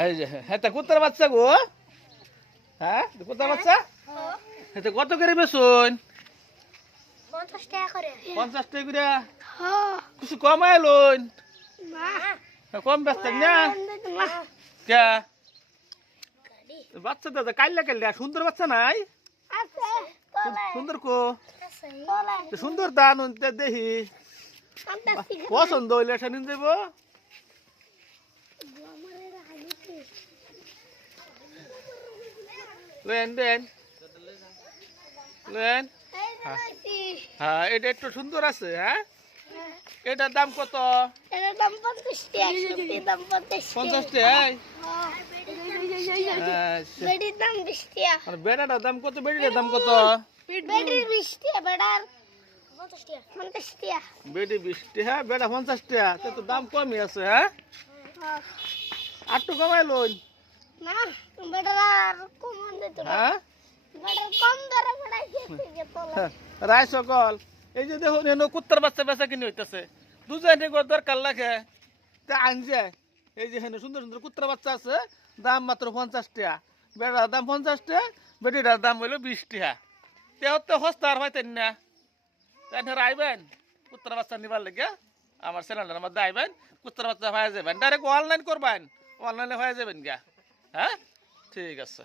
এই যে হ্যাঁ তা কুত্তার বাচ্চা গো। হ্যাঁ কুত্তার বাচ্চা এটা কত করে বেচুন? 50 টাকা করে। 50 টাকা করে হ্যাঁ কিছু কমায় লইন। না কম বেচতেন না কে বাচ্চা দাদা কাইল্লা কাইল্লা সুন্দর বাচ্চা নাই আছে তলে সুন্দর কো আছে তলে তো সুন্দর দান দেখি আনতাছি পছন্দ হইলে এসে নিন যাবো। আমারে হানিতে লেন দেন লেন। এই লাইছি হ্যাঁ এটা একটু সুন্দর আছে। হ্যাঁ এটার দাম কত? এর দাম 50 টাকা এর দাম 50 50 টাকা। হ্যাঁ আচ্ছা বেডির দাম 20 টাকা আর বেড়াটার দাম কত? বেড়িটার দাম কত? বেডির 20 টাকা বেডার 50 টাকা 50 টাকা বেড়ি 20 টাকা বেড়া 50 টাকা তা তো দাম কমই আছে। হ্যাঁ আটটু কমাই লইন। না বেডার কম দিত না হ্যাঁ বেডার কম দরে বেড়াইছে থেকে তোলা রায় সকল এই যে দেখুন এনে কুত্তার বাচ্চা বেচা কিনে হইতেছে দুজনে দরকার লাগে তা আনছে। এই যে হেন সুন্দর সুন্দর কুত্তার বাচ্চা আছে দাম মাত্র 50 টাকা বেড়ার দাম 50 টাকা বেটিটার দাম হইলো 20 টাকা তেও তো সস্তা আর হইতেন না তাই আইবেন কুত্তার বাচ্চা নিবার লেগে আমার চ্যানেলের মধ্যে আইবেন কুত্তার বাচ্চা হয়ে যাবেন ডাইরেক্ট অনলাইন করবেন অনলাইনে হয়ে যাবেন গা। হ্যাঁ ঠিক আছে।